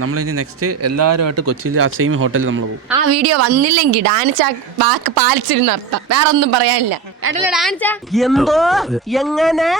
നമ്മളിനി നെക്സ്റ്റ് എല്ലാവരുമായിട്ട് കൊച്ചിയിൽ ആ സെയിം ഹോട്ടലിൽ നമ്മൾ പോകും. ആ വീഡിയോ വന്നില്ലെങ്കിൽ ഡാൻസ് വാക്ക് പാലിച്ചിരുന്ന അർത്ഥം, വേറെ ഒന്നും പറയാനില്ല. ഡാൻസ് എന്തോ എങ്ങനെ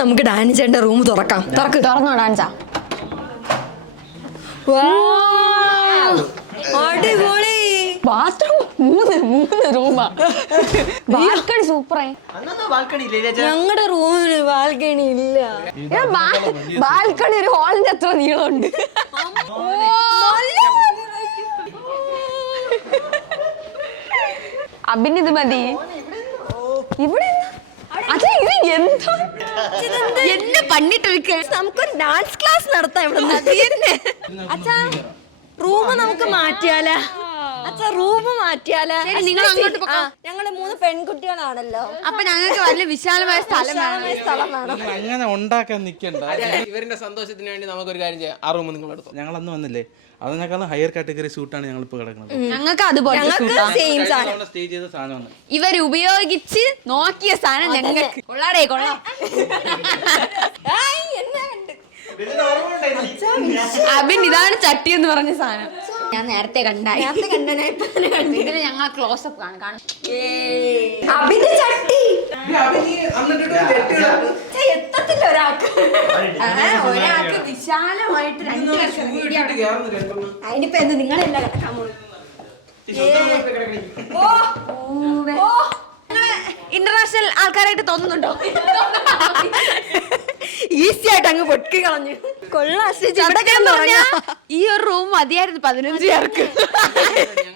നമുക്ക് ഡാൻസിന്റെ റൂം തുറക്കാം. തുറന്നോ ഡാൻസാ? അടിപൊളി ബാത്റൂം, മൂന്ന് റൂമാ. ബാൽക്കണി സൂപ്പറായി. ഞങ്ങളുടെ റൂമിന് ബാൽക്കണി ഇല്ല. ബാൽക്കണി ഒരു ഹാളിന്റെ അത്ര നീളമുണ്ട്. അഭിനിത് മതി. ഇവിടെ എന്നെ പണിട്ട് നമുക്കൊരു ഡാൻസ് ക്ലാസ് നടത്താം ഇവിടെ. അച്ഛാ റൂം നമുക്ക് മാറ്റിയാലാ? അച്ഛാ റൂം മാറ്റിയാലാ? നിങ്ങൾ അങ്ങോട്ട് ഞങ്ങള് 3 പെൺകുട്ടികളാണല്ലോ, അപ്പൊ ഞങ്ങൾക്ക് വലിയ വിശാലമായ സ്ഥലം വേണം. അങ്ങനെ ഉണ്ടാക്കാൻ നിൽക്കണ്ട. ഇവരുടെ സന്തോഷത്തിന് വേണ്ടി നമുക്കൊരു കാര്യം ചെയ്യാം. ആ റൂം നിങ്ങൾ എടുത്തു. ഞങ്ങൾ അന്ന് വന്നില്ലേ, അതിനേക്കാളും ഹയർ കാറ്റഗറി സൂട്ടാണ് ഞങ്ങൾ ഇപ്പൊ കിടക്കുന്നത്. ഞങ്ങൾക്ക് അതുപോലെ സ്റ്റേ ചെയ്ത സാധനമാണ് ഇവർ ഉപയോഗിച്ച് നോക്കിയ സാധനം ഞങ്ങൾക്ക് കൊള്ളാടേ കൊള്ളാം. അബിൻ ഇതാണ് ചട്ടി എന്ന് പറഞ്ഞ സാധനം ഞാൻ നേരത്തെ കണ്ടായി. ഇതില് ഞങ്ങൾ ക്ലോസപ്പ് കാണാം. അബിന്റെ ചട്ടി എത്തത്തില്ല ഒരാൾക്ക് വിശാലമായിട്ട് 2 ലക്ഷം. അതിനിപ്പോ എന്ത് നിങ്ങളെല്ലാം കിടക്കാൻ പോകും. ഇന്റർനാഷണൽ ആൾക്കാരായിട്ട് തോന്നുന്നുണ്ടോ? ഈസി ആയിട്ട് അങ്ങ് പൊട്ടി കളഞ്ഞു. ഈ ഒരു റൂം മതിയായിരുന്നു 15 പേർക്ക്.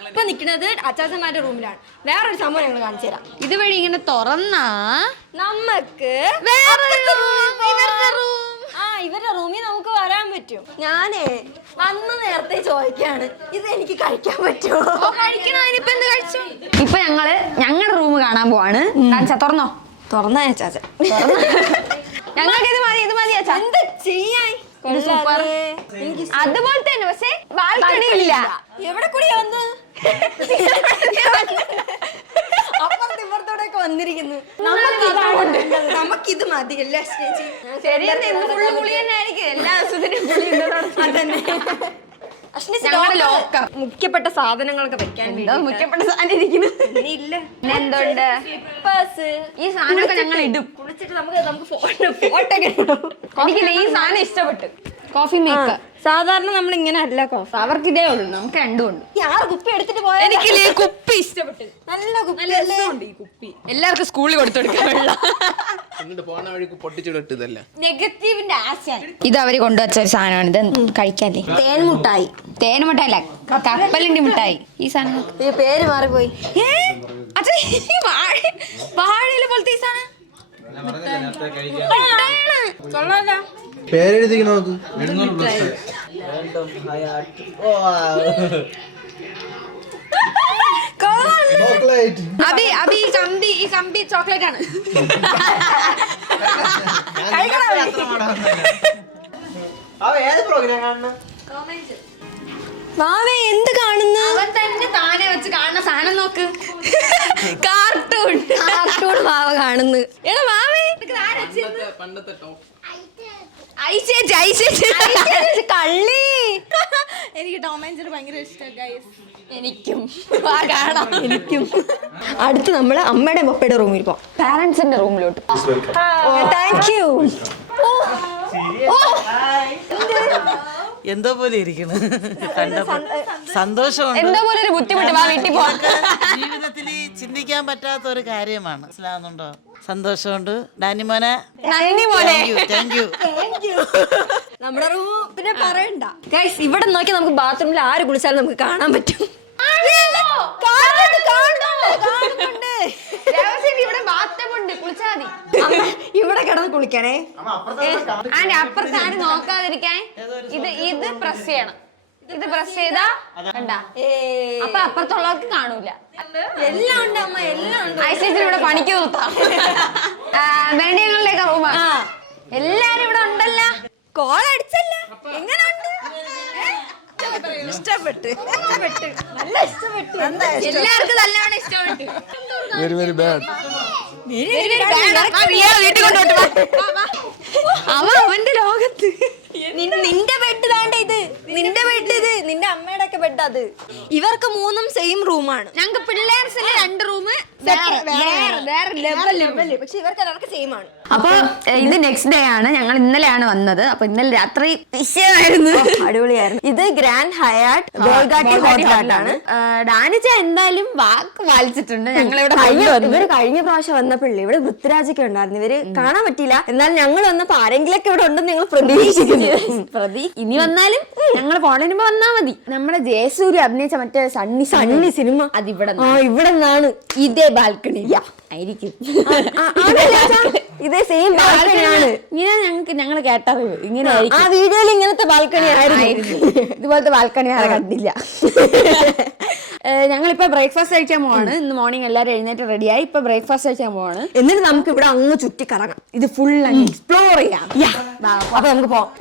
ഇപ്പൊ നിക്കുന്നത് അച്ചാച്ചന്മാരുടെ റൂമിലാണ്. വേറൊരു സംഭവം ഞങ്ങൾ കാണിച്ചു തരാം. ഇതുവഴി ഇങ്ങനെ തുറന്നാ നമുക്ക് ഇവരുടെ റൂമിൽ നമുക്ക് വരാൻ പറ്റും. ഞാനേ വന്ന് നേരത്തെ ചോദിക്കാണ്, ഇത് എനിക്ക് കഴിക്കാൻ പറ്റുമോ? ഇപ്പൊ ഞങ്ങളുടെ റൂം കാണാൻ പോവാണ്. തുറന്നോ? തുറന്നാ ചാച്ച, ഞങ്ങൾക്ക് ഇത് മതി അച്ഛാ. എന്ത് ചെയ്യാൻ? അതുപോലെ തന്നെ, പക്ഷേ ബാൽക്കണി ഇല്ല. എവിടെ കൂടിയാ വന്ന് അപ്പുറത്തോടൊക്കെ വന്നിരിക്കുന്നു. നമുക്കിത് മതി. എല്ലാ മുഖ്യപ്പെട്ട സാധനങ്ങളൊക്കെ വെക്കാൻ മുഖ്യപ്പെട്ട സാധനം ഇരിക്കുന്നു. എന്തുണ്ട് ഈ സാധനമൊക്കെ ഞങ്ങൾ ഇടും. കുളിച്ചിട്ട് നമുക്ക് ഫോട്ടോ എനിക്കില്ല. ഈ സാധനം ഇഷ്ടപ്പെട്ടു. കോഫി മേക്കർ സാധാരണ നമ്മൾ ഇങ്ങനെ അല്ല കോഫി. അവർക്ക് ഇതേ ഉള്ളൂ, നമുക്ക് രണ്ടും ഉണ്ട്. കുപ്പി എടുത്തിട്ട് പോയാൽ എനിക്കില്ലേ കുപ്പി ഇഷ്ടപ്പെട്ടു. നല്ല കുപ്പി. ഈ കുപ്പി എല്ലാവർക്കും സ്കൂളിൽ കൊടുത്തെടുക്കാൻ പോണ വഴിക്ക് പൊട്ടിച്ചിടട്ടതല്ല നെഗറ്റീവിന്റെ ആശ. ഇത് അവര് കൊണ്ടുവച്ച ഒരു സാധനമാണ്. ഇത് കഴിക്കാല്ലേ? തേൻമുട്ടായി അല്ല, കപ്പലിന്റെ മിഠായി. ഈ സാധനം പേര് മാറിപ്പോയി. വാഴയില പോലത്തെ ഈ സാധനം പേരെഴുതി നോക്ക്. ഈ കമ്പി ചോക്ലേറ്റ് ആണ്. മാവേ എന്ത് കാണുന്നു? അവൻ തന്നെ താനെ വെച്ച് കാണുന്ന സാധനം നോക്ക്. കാർട്ടൂൺ മാവ കാണുന്നു. എടാ മാവേ പണ്ടത്തെ ടോപ്പ് കള്ളി. എനിക്ക് ടോം ആൻഡ് ജെറി ഭയങ്കര ഇഷ്ടമാണ് ഗൈസ്. എനിക്കും അടുത്ത് നമ്മള് അമ്മയുടെ പപ്പയുടെ റൂമിൽ പോവാം. പാരന്റ്സിന്റെ റൂമിലോട്ട്. Thank you. എന്തോ പോലെ ഇരിക്കുന്നു. സന്തോഷമുണ്ട്. എന്തോ പോലെ ഒരു ബുദ്ധിമുട്ട്. വീട്ടിൽ പോവാം. ജീവിതത്തിൽ ചിന്തിക്കാൻ പറ്റാത്ത ഒരു കാര്യമാണ്. മനസ്സിലാവുന്നുണ്ടോ? സന്തോഷമുണ്ട്. ഡാനിമോനെ താങ്ക് യു. നമ്മുടെ റൂം പിന്നെ പറയണ്ട ഗൈസ്. ഇവിടെ നോക്കി നമുക്ക് ബാത്റൂമിൽ ആര് കുളിച്ചാലും നമുക്ക് കാണാൻ പറ്റും. ഇവിടെ ബാത്റൂമുണ്ട്, കുളിച്ചാൽ മതി. ഇവിടെ കിടന്ന് കുളിക്കണേ. അതിന്റെ അപ്പുറത്ത് ആരും നോക്കാതിരിക്കാൻ ഇത് പ്രസ് ചെയ്യണം. ഇത് പ്രസ് ചെയ്താ കണ്ടാ അപ്പൊ അപ്പുറത്തുള്ളവർക്ക് കാണൂല. എല്ലാം ഉണ്ട് അമ്മ, എല്ലാം ഉണ്ട്. ഐശ്വര്യത്തിന് ഇവിടെ പണിക്ക് നിർത്താം. വേണ്ടിയങ്ങളുടെയൊക്കെ റൂമാണ്. എല്ലാരും ഇവിടെ ഉണ്ടല്ലോ. കോൾ അടിച്ചല്ല. എങ്ങനെയുണ്ട്? ഇഷ്ടപ്പെട്ടു. നല്ല ഇഷ്ടപ്പെട്ടു. എല്ലാവർക്കും നല്ലവണ്ണം ഇഷ്ടപ്പെട്ടു. Very very bad. വീട്ടിൽ കൊണ്ടോട്ട് അവന്റെ ലോകത്ത്. നിന്റെ ബെഡ് താണ്ട ഇത്, നിന്റെ ബെഡ് ഇത്, നിന്റെ അമ്മയുടെ ഒക്കെ ബെഡ് അത്. ഇവർക്ക് മൂന്നും സെയിം റൂമാണ്. ഞങ്ങൾക്ക് പിള്ളേർസിന് 2 റൂം വേറെ ലെവല്, പക്ഷെ ഇവർക്ക് എല്ലാവർക്കും സെയിം ആണ്. അപ്പൊ ഇത് നെക്സ്റ്റ് ഡേ ആണ്. ഞങ്ങൾ ഇന്നലെയാണ് വന്നത്. അപ്പൊ ഇന്നലെ രാത്രി വിഷയമായിരുന്നു, അടിപൊളിയായിരുന്നു. ഇത് ഗ്രാൻഡ് ഹയാട്ട് ഗോൾഗാട്ടി ഹോട്ടലാണ്. ഡാനിച്ച എന്തായാലും വാക്ക് പാലിച്ചിട്ടുണ്ട്. ഞങ്ങൾ ഇവര് കഴിഞ്ഞ പ്രാവശ്യം വന്നപ്പോഴേ ഇവിടെ പൃഥ്വിരാജൊക്കെ ഉണ്ടായിരുന്നു. ഇവര് കാണാൻ പറ്റിയില്ല. എന്നാലും ഞങ്ങൾ വന്നപ്പോ ആരെങ്കിലൊക്കെ ഇവിടെ ഉണ്ടെന്ന് ഞങ്ങൾ പ്രതീക്ഷിക്കുന്നു. ഇനി വന്നാലും ഞങ്ങൾ പോണതിന് മുമ്പ് വന്നാ മതി. നമ്മുടെ ജയസൂര്യ അഭിനയിച്ച മറ്റേ സണ്ണി സിനിമ അത് ഇവിടെ നിന്നാണ്. ഇതേ ബാൽക്കണി ആയിരിക്കും. ഇതേ സെയിം ബാൽക്കണിയാണ്. ഞങ്ങൾ കേട്ടറിവ് ഇങ്ങനെ ആ വീഡിയോയിൽ ഇങ്ങനത്തെ ബാൽക്കണി ആയിരുന്നു. ഇതുപോലത്തെ ബാൽക്കണി ആരെ കണ്ടില്ല. ഞങ്ങളിപ്പോ ബ്രേക്ക്ഫാസ്റ്റ് കഴിക്കാൻ പോവാണ്. ഇന്ന് മോർണിംഗ് എല്ലാവരും എഴുന്നേറ്റ് റെഡിയായി. ഇപ്പൊ ബ്രേക്ക്ഫാസ്റ്റ് കഴിക്കാൻ പോവാണ്. എന്നിട്ട് നമുക്ക് ഇവിടെ അങ്ങ് ചുറ്റി കറങ്ങാം. ഇത് ഫുൾ എക്സ്പ്ലോർ ചെയ്യാം. അപ്പൊ നമുക്ക് പോവാം.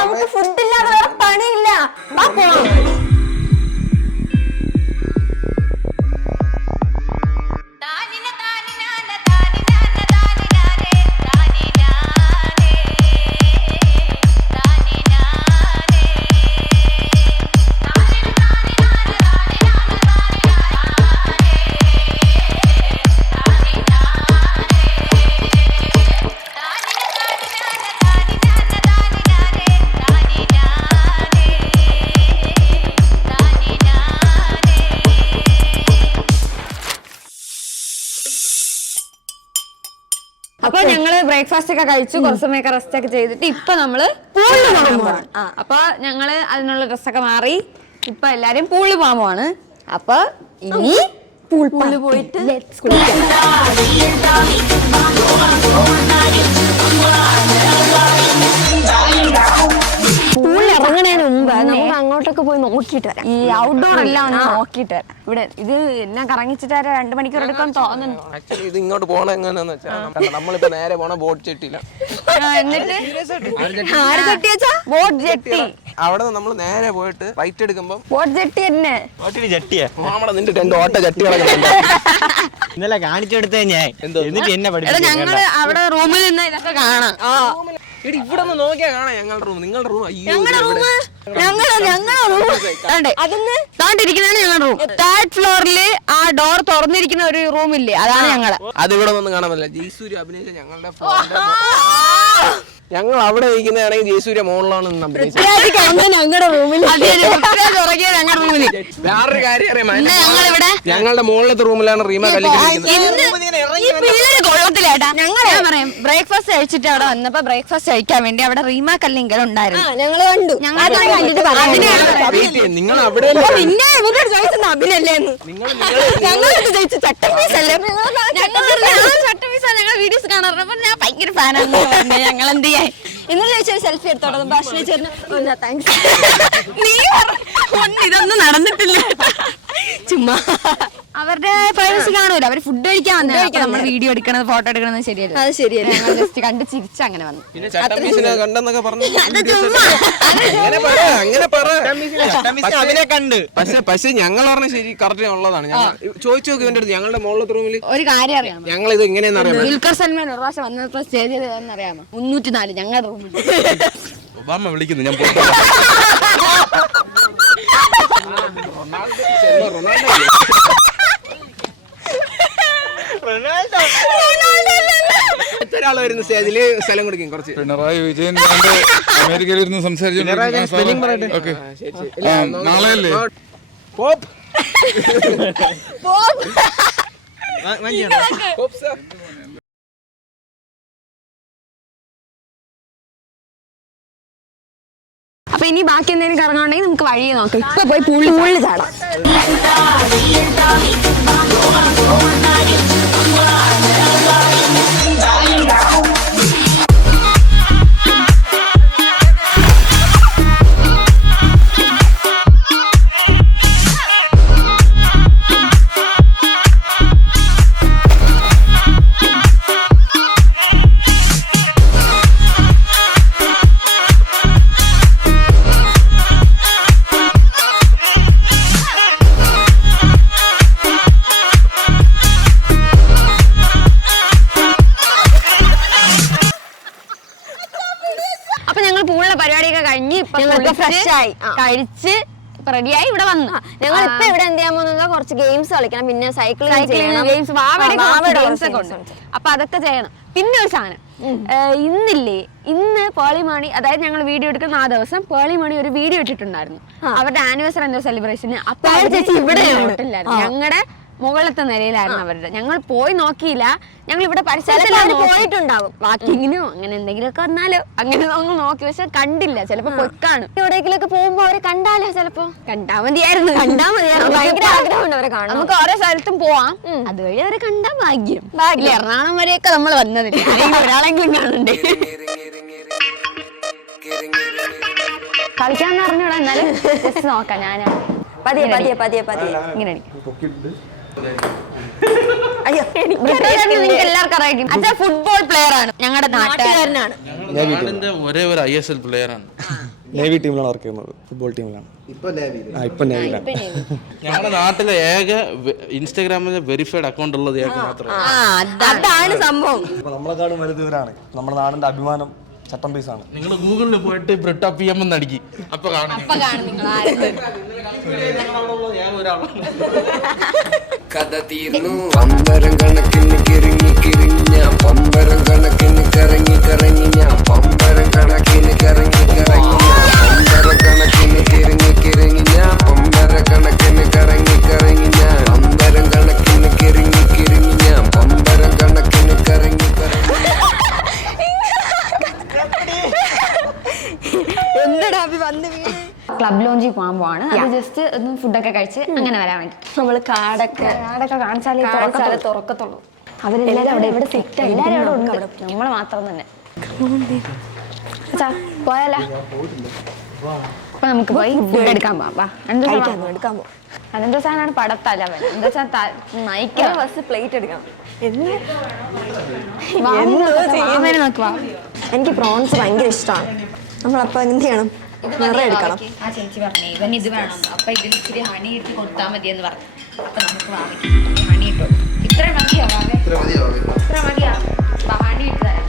നമുക്ക് ഫുഡ് ഇല്ലാതെ വേറെ പണിയില്ല. അപ്പൊ ഞങ്ങള് ബ്രേക്ക്ഫാസ്റ്റ് ഒക്കെ കഴിച്ചു. കുറച്ച് സമയമൊക്കെ റെസ്റ്റ് ഒക്കെ ചെയ്തിട്ട് ഇപ്പൊ നമ്മള് പൂളിൽ പോകാൻ പോവാണ്. അപ്പൊ ഞങ്ങള് അതിനുള്ള ഡ്രസ്സൊക്കെ മാറി ഇപ്പൊ എല്ലാരും പൂളിൽ പോകാൻ പോവാണ്. അപ്പൊ ഇനി പൂളിൽ പോയിട്ട് പൂളിൽ ഇറങ്ങണതിന് മുമ്പ് നമുക്ക് അങ്ങോട്ടൊക്കെ പോയി നോക്കിയിട്ട് വരാം. ഈ ഔട്ട്ഡോർ എല്ലാം ഒന്ന് നോക്കിയിട്ട് വരാം. ഇവിടെ ഇത് എന്നെ കറങ്ങിച്ചിട്ട് 2 മണിക്കൂർ എടുക്കാൻ തോന്നുന്നു. ആക്ച്വലി ഇത് ഇങ്ങോട്ട് പോണ എങ്ങനെയാന്ന് വെച്ചാൽ നമ്മളിപ്പോ നേരെ പോണ ബോട്ട് ജെട്ടിയില്ല. എന്നിട്ട് ബോട്ട് ജെട്ടി അവിടെ നമ്മൾ നേരെ പോയിട്ട് റൈറ്റ് എടുക്കുമ്പോ ബോട്ട് ജെട്ടി തന്നെ. നമ്മുടെ നിന്റെ 2 ഓട്ട ജെട്ടി കിടക്കുന്നുണ്ട്. ഇന്നലെ കാണിച്ചെടുത്തേ ഞാൻ. എന്നിട്ട് എന്നെ ഞങ്ങള് അവിടെ റൂമിൽ നിന്ന് ഇതൊക്കെ കാണാം. ഇവിടെ ഒന്ന് നോക്കിയാ കാണാം ഞങ്ങളുടെ റൂം. നിങ്ങളുടെ റൂം അതൊന്ന് താണ്ടിരിക്കുന്നതാണ് ഞങ്ങളുടെ റൂം. 3rd ഫ്ലോറിൽ ആ ഡോർ തുറന്നിരിക്കുന്ന ഒരു റൂമില്ലേ, അതാണ് ഞങ്ങള്. അത് ഇവിടെ ഒന്നും കാണാൻ പറ്റില്ല. ജയസൂര്യ അഭിനയിച്ച ഞങ്ങളുടെ ഞങ്ങൾ അവിടെ ഇരിക്കുന്നതാണെങ്കിൽ ജയസൂര്യ മോളിലാണ് ഞങ്ങളുടെ റൂമിൽ. വേറൊരു കാര്യം അറിയാം, ഞങ്ങളുടെ മുകളിലത്തെ റൂമിലാണ് റീമ കൊള്ളത്തിലേട്ടാ. ഞങ്ങളെ പറയാം ബ്രേക്ക്ഫാസ്റ്റ് കഴിച്ചിട്ട് അവിടെ വന്നപ്പോ ബ്രേക്ക്ഫാസ്റ്റ് കഴിക്കാൻ വേണ്ടി അവിടെ റീമ കല്ലിങ്കൽ ഉണ്ടായിരുന്നു. ഞങ്ങൾ കണ്ടു. നിങ്ങൾ അവിടെ പിന്നെ ഇവരോട് ചോദിച്ചത് അഭിനല്ലേന്ന്. ഞങ്ങളോട് ചോദിച്ചു ചട്ടൻ പീസ് അല്ലേ. ചട്ടൻ പീസാ ഞങ്ങൾ വീഡിയോസ് കാണാറുണ്ട്. അപ്പൊ ഞാൻ ഭയങ്കര ഫാനാണെന്ന് പറഞ്ഞു. ഞങ്ങൾ എന്ത് ചെയ്യാൻ ഇന്നലെ ചോദിച്ചൊരു സെൽഫി എടുത്തോളൂ. ഭാഷണ ചേർന്ന് താങ്ക്സ്. നീ ഇതൊന്നും നടന്നിട്ടില്ല. ചുമ്മാ അവരുടെ പ്രൈവസി കാണൂല. അവര് ഫുഡ് കഴിക്കാൻ വന്നു. നമ്മൾ വീഡിയോ എടുക്കണത് ഫോട്ടോ എടുക്കണത് ശരിയല്ല. അത് ശരിയല്ല. ഞങ്ങൾ ജസ്റ്റ് കണ്ട് ചിരിച്ച് അങ്ങനെ വന്നു. കണ്ടെന്നൊക്കെ പറഞ്ഞു. അതിനെ കണ്ട്. പക്ഷെ ഞങ്ങൾ പറഞ്ഞ ശരി കറക്റ്റ് ഉള്ളതാണ്. ചോദിച്ചു നോക്കി എന്റെ അടുത്ത് ഞങ്ങളുടെ മുകളിലത്തെ റൂമിൽ ഒരു കാര്യം അറിയാം. ഞങ്ങൾ ഇത് എങ്ങനെയാന്ന് അറിയാം. ദുൽഖർ സൽമാൻ ഒരു പ്രാവശ്യം വന്നപ്പോ സ്റ്റേജ് ചെയ്തതെന്ന് അറിയാമോ? 304 ഞങ്ങളുടെ റൂമിൽ. ഒബാമ വിളിക്കുന്നു ഞാൻ ഒരാള് വരുന്ന സ്റ്റേജില് സ്ഥലം കൊടുക്കും കുറച്ച്. പിണറായി വിജയൻ അമേരിക്കയിലിരുന്ന് സംസാരിച്ചു. നാളെയല്ലേ അപ്പൊ ഇനി ബാക്കി എന്തെങ്കിലും കറങ്ങുന്നുണ്ടെങ്കിൽ നമുക്ക് വഴിയെ നോക്കാം. ഇപ്പൊ പോയി പൂളിൽ ചാടാം. അപ്പൊ ഞങ്ങൾ പൂളിലെ പരിപാടിയൊക്കെ കഴിഞ്ഞ് ഇപ്പൊ ഫ്രഷ് ആയി കഴിച്ച് റെഡിയായി ഇവിടെ വന്നു. ഞങ്ങൾ ഇപ്പൊ ഇവിടെ എന്ത് ചെയ്യാൻ പോകുന്നത് കുറച്ച് ഗെയിംസ് കളിക്കണം, പിന്നെ സൈക്ലിംഗ് ഗെയിംസ് ഒക്കെ ഉണ്ട്. അപ്പൊ അതൊക്കെ ചെയ്യണം. പിന്നെ ഒരു സാധനം ഇന്ന് പേളിമണി, അതായത് ഞങ്ങൾ വീഡിയോ എടുക്കുന്ന ആ ദിവസം പേളിമണി ഒരു വീഡിയോ ഇട്ടിട്ടുണ്ടായിരുന്നു അവരുടെ ആനിവേഴ്സറി എന്തോ സെലിബ്രേഷന്. അപ്പൊ ഇവിടെ ഞങ്ങളുടെ മുകളിലത്തെ നിലയിലായിരുന്നു അവരുടെ. ഞങ്ങൾ പോയി നോക്കിയില്ല, ഞങ്ങൾ ഇവിടെ പരിസരത്ത് പോയിട്ടുണ്ടാവും വാക്കിങ്ങിനോ അങ്ങനെ എന്തെങ്കിലുമൊക്കെ വന്നാലോ അങ്ങനെ നമ്മൾ നോക്കി, പക്ഷെ കണ്ടില്ല. ചിലപ്പോ പൊയ്ക്കാണ്. എവിടേക്കിലൊക്കെ പോകുമ്പോ അവരെ കണ്ടാലോ, ചിലപ്പോ കണ്ടാ മതിയായിരുന്നു. ഭയങ്കര ആഗ്രഹമുണ്ട് അവരെ കാണാൻ. നമുക്ക് ഓരോ സ്ഥലത്തും പോവാം, അതുവഴി അവരെ കണ്ടാ ഭാഗ്യം. എറണാകുളം വരെയൊക്കെ നമ്മൾ വന്നതില്ല, ഒരാളെങ്കിലും കാണണ്ടേ. കളിക്കാന്ന് പറഞ്ഞൂടാ, എന്നാലും ജസ്റ്റ് നോക്കാം. ഞാനാ പതിയെ പതിയെ പതിയെ പതിയെ ഇങ്ങനെ എല്ലാവർക്കും അറിയാം. അച്ഛാ ഫുട്ബോൾ പ്ലെയർ ആണ്, ഞങ്ങളുടെ നാട്ടുകാരനാണ്. നാടിന്റെ ഒരേ ഒരു ISL പ്ലെയർ ആണ്. നേവി ടീമിലാണ് വർക്ക് ചെയ്യുന്നത്, ഫുട്ബോൾ ടീമിലാണ്. ഇപ്പൊ നേവിയിലാണ്. ഞങ്ങളുടെ നാട്ടിലെ ഏക ഇൻസ്റ്റാഗ്രാമിൽ വെരിഫൈഡ് അക്കൗണ്ട് ഉള്ളത് ഏക മാത്രമേ. അതാണ് സംഭവം. നമ്മളെക്കാളും വലുത് ഇവരാണ്. നമ്മുടെ നാടിന്റെ അഭിമാനം ചട്ടം പീസാണ്. നിങ്ങൾ ഗൂഗിളിൽ പോയിട്ട് ബ്രിട്ട PM എന്ന് അടിക്കും, അപ്പൊ കാണും. കഥ തീർന്നു. പമ്പരം കണക്കിന് കിറങ്ങി കിറിഞ്ഞ പമ്പരം കണക്കിന് കറങ്ങി കറങ്ങി ഞാൻ പമ്പരം കണക്കിന് കറങ്ങി കറങ്ങി പമ്പര കണക്കിന് കിറങ്ങി കിറങ്ങി ഞാൻ പമ്പര കണക്കിന് കറങ്ങി കറങ്ങി ഞാൻ പമ്പരം കണക്കിന് കിറങ്ങി കിറങ്ങി ഞാൻ പമ്പരം കണക്കിന് കറങ്ങി കറങ്ങി. ക്ലബ് ലോഞ്ചിൽ പോകാൻ പോവാണ്. അത് ജസ്റ്റ് ഒന്ന് ഫുഡൊക്കെ കഴിച്ച് അങ്ങനെ വരാൻ വേണ്ടി നമ്മള് കാടൊക്കെ കാണിച്ചാലേ തുറക്കത്തുള്ളൂ. അവരെല്ലാരും അവിടെ ഇവിടെ സെറ്റ് ആയി, എല്ലാരും അവിടെ ഉണ്ട്, നമ്മള് മാത്രം തന്നെ. പോയാലോ? അപ്പൊ നമുക്ക് പോയി ഫുഡ് എടുക്കാൻ പോവാം. എടുക്കാൻ പോവാം. അതെന്തോ സാധനമാണ് പടത്തല, എന്താ വെച്ചാൽ നയിക്കാൻ ബസ് പ്ലേറ്റ് എടുക്കണം. നോക്കുവാ. എനിക്ക് പ്രോൺസ് ഭയങ്കര ഇഷ്ടമാണ്. നമ്മളപ്പോ എന്ത് ചെയ്യണം? എടുക്കണം. ആ ചേച്ചി പറഞ്ഞേ ഇവൻ ഇത് വേണം, അപ്പൊ ഇതിന് ഇച്ചിരി ഹണി ഇട്ട് കൊടുത്താൽ മതി എന്ന് പറഞ്ഞു. അപ്പൊ നമുക്ക് വാങ്ങിക്കാം, ഹണി ഇട്ടോ. ഇത്ര മതിയോ? ഇത്ര മതിയാ? ഹണി ഇട്ട് തരാം.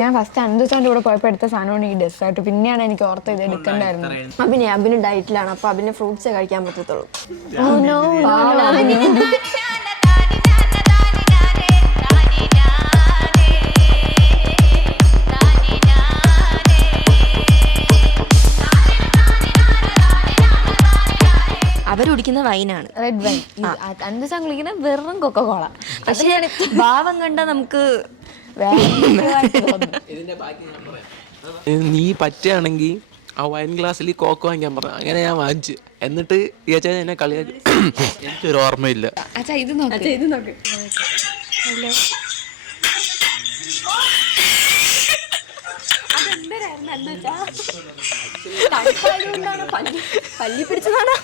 ഞാൻ ഫസ്റ്റ് അൻദുസാന്റെ കൂടെ പോയപ്പോ എടുത്ത സാധനമാണ് ഈ ഡെസേർട്ട്. പിന്നെയാണ് എനിക്ക് ഓർത്ത് ഇത് എടുക്കണ്ടായിരുന്നു. അഭിന് ഡയറ്റിലാണ്, അപ്പൊ അഭിന് ഫ്രൂട്ട്സേ കഴിക്കാൻ പറ്റത്തുള്ളൂ. അവർ കുടിക്കുന്ന വൈനാണ്, റെഡ് വൈൻ. അൻദുസാൻ കുടിക്കുന്ന വെറും കൊക്കോള. പക്ഷേ ഭാവം കണ്ട നമുക്ക് നീ പറ്റുകയാണെങ്കിൽ ആ വൈൻ ഗ്ലാസ്സിൽ കോക്ക് വാങ്ങിക്കാൻ പറഞ്ഞു. അങ്ങനെ ഞാൻ വാങ്ങിച്ചു. എന്നിട്ട് ഈ അച്ഛൻ എന്നെ കളിയാക്കി. എനിക്കൊരു ഓർമ്മയില്ല. അച്ഛാ ഇത് നോക്ക്, ഇത് നോക്ക്. പല്ലി പിടിച്ചതാണ്.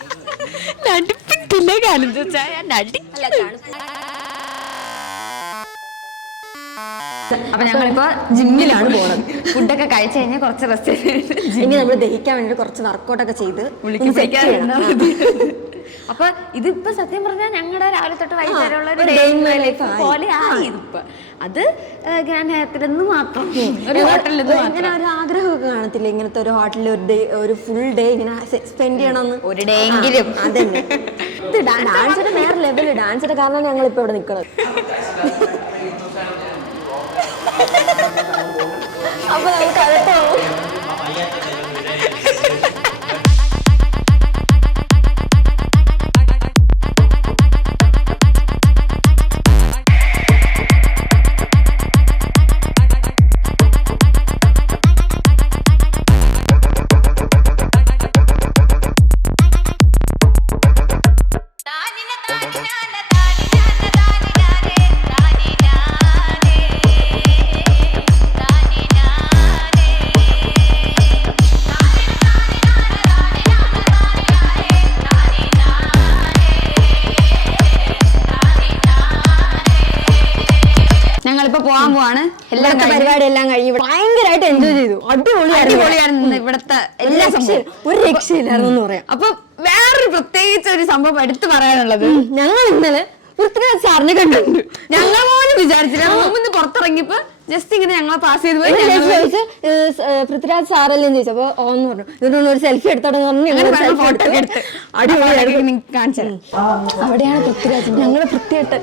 അപ്പൊ ഞങ്ങളിപ്പോ ജിമ്മിലാണ് പോകുന്നത്. ഫുഡൊക്കെ കഴിച്ചു കഴിഞ്ഞാൽ കുറച്ച് റെസ്റ്റ് ഇനി നമ്മൾ ദഹിക്കാൻ വേണ്ടി കുറച്ച് വർക്കൗട്ടൊക്കെ ചെയ്ത് അപ്പൊ ഇതിപ്പോ സത്യം പറഞ്ഞാൽ ഞങ്ങളുടെ രാവിലെ തൊട്ട് വൈകുന്നേരമുള്ള ഒരു ഡേ ഇൻ മൈ ലൈഫ് പോലെ ആയി ഇതിപ്പോ. അത് ഗ്രാൻഡ് ഹയത്തിലെന്ന് മാത്രം ഒരു ഹോട്ടലിൽ ഇങ്ങനെ ഒരു ആഗ്രഹമൊക്കെ കാണത്തില്ല ഇങ്ങനത്തെ ഒരു ഹോട്ടലിൽ ഒരു ഡേ ഒരു ഫുൾ ഡേ ഇങ്ങനെ സ്പെൻഡ് ചെയ്യണമെന്ന്. ഒരു ഡേ എങ്കിലും. അതന്നെ ഇത് ഡാൻസിന്റെ വേറെ ലെവല്. ഡാൻസിന്റെ കാരണം ഞങ്ങൾ ഇപ്പൊ ഇവിടെ നിൽക്കുന്നത്. അപ്പൊ നമുക്ക് അടുത്തോ ഞങ്ങളിപ്പോ പോകാൻ പോവാണ്. എല്ലാവർക്കും പരിപാടി എല്ലാം കഴിഞ്ഞ് ഭയങ്കരമായിട്ട് എൻജോയ് ചെയ്തു. അടിപൊളിയായിരുന്നു ഇവിടുത്തെ എല്ലാ സംഭവം. ഒരു രക്ഷയില്ലായിരുന്നു എന്ന് പറയാം. അപ്പൊ വേറൊരു പ്രത്യേകിച്ച് ഒരു സംഭവം എടുത്തു പറയാനുള്ളത്, ഞങ്ങൾ ഇന്നലെ പൃഥ്വിരാജ് സാറിനെ കണ്ടിട്ടുണ്ട്. ഞങ്ങൾ പോലും വിചാരിച്ചില്ല. റൂമിന്ന് പുറത്തിറങ്ങിയപ്പോ ജസ്റ്റ് ഇങ്ങനെ ഞങ്ങളെ പാസ് ചെയ്ത് പോയി. ചോദിച്ചു പൃഥ്വിരാജ് സാറല്ലേ ചോദിച്ചു. അപ്പൊ ഓന്ന് പറഞ്ഞു ഇവരോട് ഒരു സെൽഫി എടുത്തോടെന്ന് പറഞ്ഞു. ഫോട്ടോ ഒക്കെ എടുത്ത് അടിപൊളിയായിട്ട് കാണിച്ചു. അവിടെയാണ് പൃഥ്വിരാജ്. ഞങ്ങളുടെ പൃഥ്വിയേട്ടൻ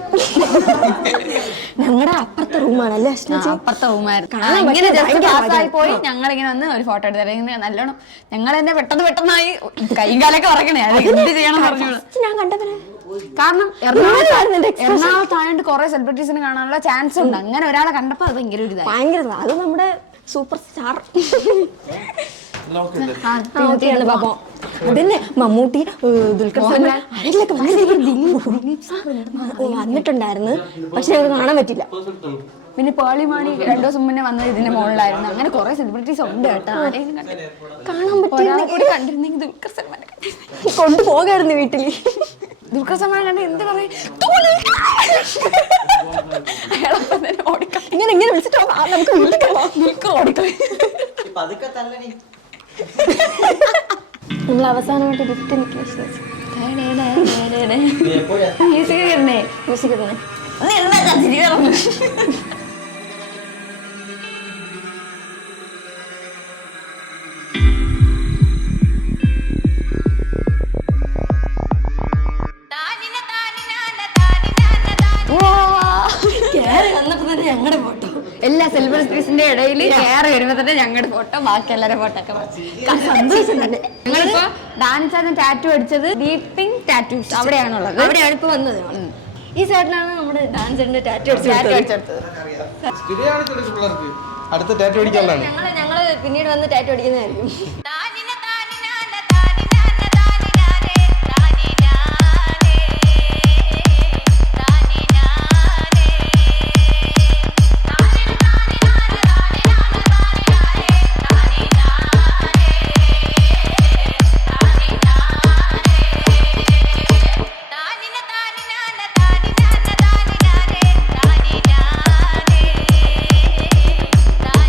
ഞങ്ങളുടെ അപ്പുറത്തെ റൂമാണ് അല്ലേ അപ്പുറത്തെ റൂമായിരുന്നു. ഇങ്ങനെ ജസ്റ്റ് പാസ്സായി പോയി ഞങ്ങളിങ്ങനെ വന്ന് ഒരു ഫോട്ടോ എടുത്ത് നല്ലോണം ഞങ്ങൾ തന്നെ പെട്ടെന്നായി കൈയും കാലൊക്കെ ഉറക്കണേ. എന്ത് ചെയ്യണം പറഞ്ഞു ഞാൻ കണ്ടവരെ. കാരണം എറണാകുളത്തായോണ്ട് കുറെ സെലിബ്രിറ്റീസിനെ കാണാനുള്ള ചാൻസ് ഉണ്ട്. അങ്ങനെ ഒരാളെ കണ്ടപ്പോ അത് ഭയങ്കര ഒരു ഭയങ്കര അത് നമ്മുടെ സൂപ്പർ സ്റ്റാർ അതന്നെ മമ്മൂട്ടി ദുൽഖർ വന്നിട്ടുണ്ടായിരുന്നു. പക്ഷെ ഞങ്ങൾക്ക് കാണാൻ പറ്റില്ല. പിന്നെ പേളിമാണി 2 ദിവസം മുന്നേ വന്നത് ഇതിന്റെ മുകളിലായിരുന്നു. അങ്ങനെ കുറെ സെലിബ്രിറ്റീസ് ഉണ്ട് കേട്ടോ. ആരെയും കാണാൻ പറ്റില്ല. കണ്ടിരുന്നെങ്കിൽ ദുൽഖർ സൽമാനെ കൊണ്ടുപോകായിരുന്നു വീട്ടിൽ. ദുൽഖർ സൽമാൻ കണ്ട് എന്ത് പറയും ഇങ്ങനെ ഇങ്ങനെ വിളിച്ചിട്ടോ നമുക്ക് ദുൽഖർ ഓടിക്കളി. നമ്മൾ അവസാനമായിട്ട് ഗിഫ്റ്റ് മ്യൂസിക് ഇടണേ. മ്യൂസിക് ഇടണേ. വന്നപ്പോ തന്നെ ഞങ്ങളുടെ ഫോട്ടോ എല്ലാ സെലിബ്രിറ്റീസിന്റെ ഇടയിൽ കയറി വരുമ്പോ തന്നെ ഞങ്ങളുടെ ഫോട്ടോ, ബാക്കി എല്ലാവരുടെ ഫോട്ടോ ഒക്കെ സന്തോഷം തന്നെ. ഞങ്ങളിപ്പോ ഡാൻസ് ആൻഡ് ടാറ്റു അടിച്ചത് ഡീപ്പിംഗ് ടാറ്റൂസ് അവിടെയാണുള്ളത്. അവിടെയാണ് ഇപ്പൊ വന്നത്. ഈ സൈഡിലാണ് നമ്മുടെ ഡാൻസിന്റെ ടാറ്റു അടിച്ചെടുത്തത്. അടുത്ത ടാറ്റു അടിക്കാനുള്ളതാണ്. ഞങ്ങള് പിന്നീട് വന്ന് ടാറ്റു അടിക്കുന്നതായിരിക്കും.